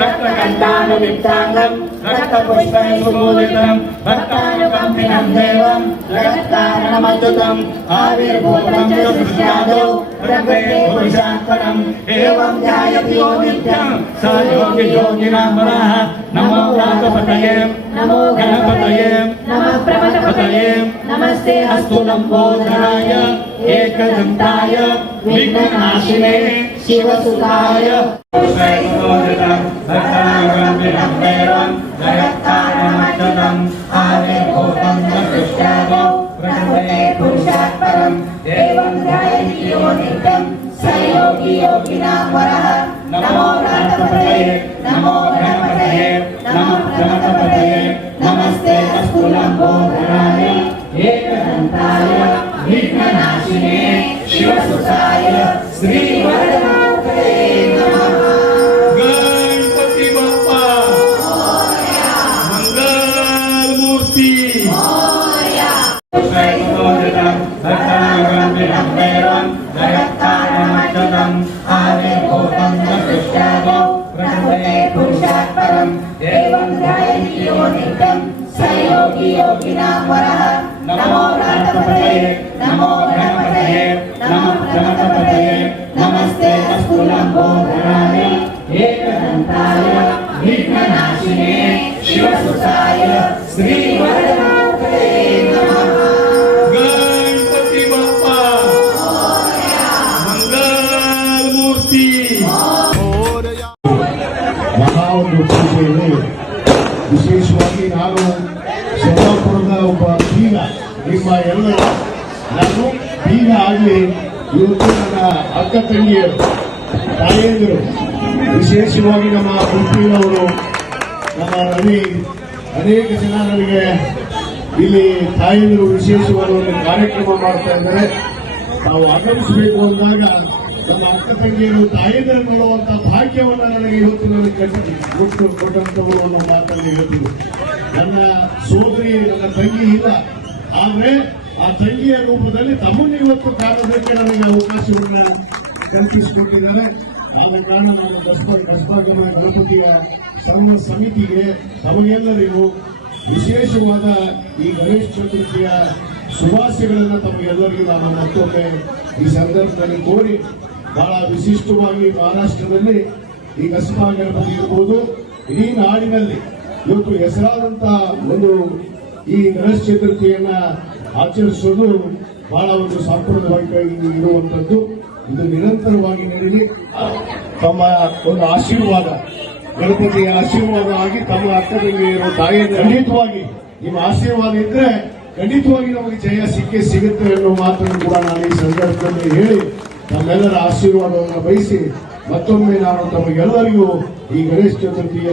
रक्तकण्ठानुवित्ताङ्गं रक्तपुष्पैर्सुमोदितं भक्तानुकम्पिनं देवं जगत्कारणमच्युतम् आविर्भूतं च सृष्ट्यादौ प्रकृते पुरुषात्परम् एवं ध्यायति यो नित्यं स योगी योगिनां वरः नमो राघवपतये नमो गणपतये नमः प्रमथपतये नमस्ते अस्तु लम्बोदराय एकदन्ताय विघ्ननाशिने शिवसुताय भक्तानुकम्पिनं देवं जगत्कारणमच्युतम् आविर्भूतं च सृष्ट्यादौ प्रकृते पुरुषात्परम् एवं ध्यायति यो नित्यं स योगी योगिनां वरः नमो राघवपतये नमो गणपतये नमः प्रमथपतये नमस्ते अस्तु लम्बोदराय एकदन्ताय विघ्ननाशिने शिवसुताय श्रीवरदे नमः। गणपति बाप्पा मंगल मूर्ति भक्तानुकम्पिनं देवं जगत्कारणमच्युतम् आविर्भूतं च सृष्ट्यादौ प्रकृते पुरुषात्परम् एवं ध्यायति यो नित्यं स योगी योगिनां वरः नमो राघवपतये नमो गणपतये नमः प्रमथपतये नमस्ते अस्तु लम्बोदराय एकदन्ताय विघ्ननाशिने शिवसुताय श्रीवरदे नमः। गणपति बाप्पा मंगल मूर्ति ಮಹಾಪೂಜೆಯಲ್ಲಿ ವಿಶೇಷವಾಗಿ ನಾನು ಸೋಲಾಪುರದ ಒಬ್ಬ ಬೀಗ ನಿಮ್ಮ ಎಲ್ಲ ನಾನು ಬೀಗ ಆಗಲಿ ಇವತ್ತು ನನ್ನ ಅಕ್ಕ ತಂಗಿಯರು ತಾಯಿಯಂದಿರು ವಿಶೇಷವಾಗಿ ನಮ್ಮ ಉಡುಪಿಯವರು ನಮ್ಮ ರವಿ ಅನೇಕ ಜನ ನನಗೆ ಇಲ್ಲಿ ತಾಯಿಯಂದಿರು ವಿಶೇಷವಾದ ಒಂದು ಕಾರ್ಯಕ್ರಮ ಮಾಡ್ತಾ ಇದ್ದಾರೆ. ನಾವು ಆಗಮಿಸಬೇಕು ಅಂದಾಗ ನನ್ನ ಅಕ್ಕ ತಂಗಿಯರು ತಾಯಿಯಂದಿರು ನೋಡುವಂತ ಭಾಗ್ಯವನ್ನು ನನಗೆ ಇವತ್ತು ನನಗೆ ಕೊಟ್ಟಂತವರು ಅನ್ನೋ ಮಾತನ್ನು ಹೇಳ್ತೀನಿ. ನನ್ನ ಸೋದರಿ ನನ್ನ ತಂಗಿ ಇಲ್ಲ, ಆದ್ರೆ ಆ ತಂಗಿಯ ರೂಪದಲ್ಲಿ ತಮ್ಮನ್ನು ಇವತ್ತು ಕಾಣೋದಕ್ಕೆ ನನಗೆ ಅವಕಾಶವನ್ನ ಕಲ್ಪಿಸಿಕೊಟ್ಟಿದ್ದಾರೆ. ಆದ ಕಾರಣ ನಾನು ಕಸ್ಬಾಗಮ ಗಣಪತಿಯ ಸಮಿತಿಗೆ ತಮಗೆಲ್ಲರಿಗೂ ವಿಶೇಷವಾದ ಈ ಗಣೇಶ ಚತುರ್ಥಿಯ ಶುಭಾಶಯಗಳನ್ನು ತಮಗೆಲ್ಲರಿಗೂ ನಾನು ಮತ್ತೊಮ್ಮೆ ಈ ಸಂದರ್ಭದಲ್ಲಿ ಕೋರಿ, ಬಹಳ ವಿಶಿಷ್ಟವಾಗಿ ಮಹಾರಾಷ್ಟ್ರದಲ್ಲಿ ಈ ಕಸ್ಬಾ ಗಣಪತಿ ಇರ್ಬೋದು, ಇಡೀ ನಾಡಿನಲ್ಲಿ ಇವತ್ತು ಹೆಸರಾದಂತಹ ಒಂದು ಈ ಗಣೇಶ ಚತುರ್ಥಿಯನ್ನ ಆಚರಿಸೋದು ಬಹಳ ಒಂದು ಸಾಂಪ್ರದಾಯಿಕವಾಗಿ ಇರುವಂತದ್ದು. ಇದು ನಿರಂತರವಾಗಿ ನಡೆಯಲಿ. ತಮ್ಮ ಒಂದು ಆಶೀರ್ವಾದ, ಗಣಪತಿಯ ಆಶೀರ್ವಾದ ಆಗಿ ತಮ್ಮ ಅಕ್ಕ ತಂಗಿಯರು ತಾಯಿಯ ಖಂಡಿತವಾಗಿ ನಿಮ್ಮ ಆಶೀರ್ವಾದ ಇದ್ರೆ ಖಂಡಿತವಾಗಿ ನಮಗೆ ಜಯ ಸಿಗುತ್ತೆ ಅನ್ನೋ ಮಾತನ್ನು ಕೂಡ ನಾನು ಈ ಸಂದರ್ಭದಲ್ಲಿ ಹೇಳಿ ತಮ್ಮೆಲ್ಲರ ಆಶೀರ್ವಾದವನ್ನು ಬಯಸಿ ಮತ್ತೊಮ್ಮೆ ನಾನು ತಮಗೆಲ್ಲರಿಗೂ ಈ ಗಣೇಶ ಚತುರ್ಥಿಯ